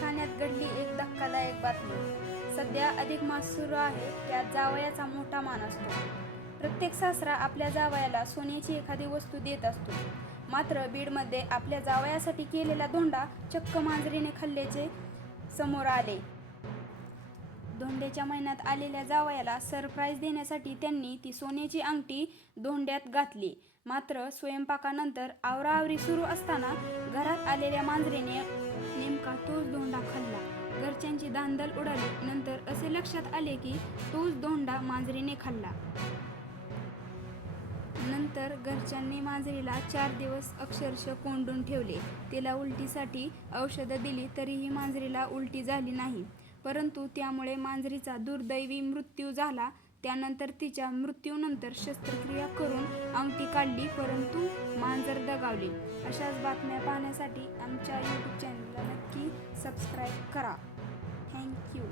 ठाण्यात घडली एक धक्कादायक बातमी। सध्या अधिक मास सुरू आहे, त्यात जावयाचा मोठा मान असतो। प्रत्येक सासरा आपल्या जावयाला सोन्याची एखादी वस्तू देत असतो। मात्र बीडमध्ये आपल्या जावयासाठी केलेला धोंडा चक्क मांजरीने खाल्ल्याचे समोर आले। धोंड्याच्या महिन्यात आलेल्या जावयाला सरप्राईज देण्यासाठी त्यांनी ती सोन्याची अंगठी धोंड्यात घातली। मात्र स्वयंपाकानंतर आवराआवरी सुरू असताना घरात आलेल्या मांजरीने नेमका तोच धोंडा खाल्ला। घरच्यांची धांदल उडाली। नंतर असे लक्षात आले की तोच धोंडा मांजरीने खाल्ला। नंतर घरच्यांनी मांजरीला 4 दिवस अक्षरशः कोंडून ठेवले। तिला उलटीसाठी औषधं दिली तरीही मांजरीला उलटी झाली नाही। परंतु त्यामुळे मांजरीचा दुर्दैवी मृत्यू झाला। त्यानंतर तिच्या मृत्यूनंतर शस्त्रक्रिया करून अंगठी काढली, परंतु मांजर दगावली। अशाच बातम्या पाहण्यासाठी आमच्या यूट्यूब चॅनलला नक्की सबस्क्राईब करा। थँक्यू।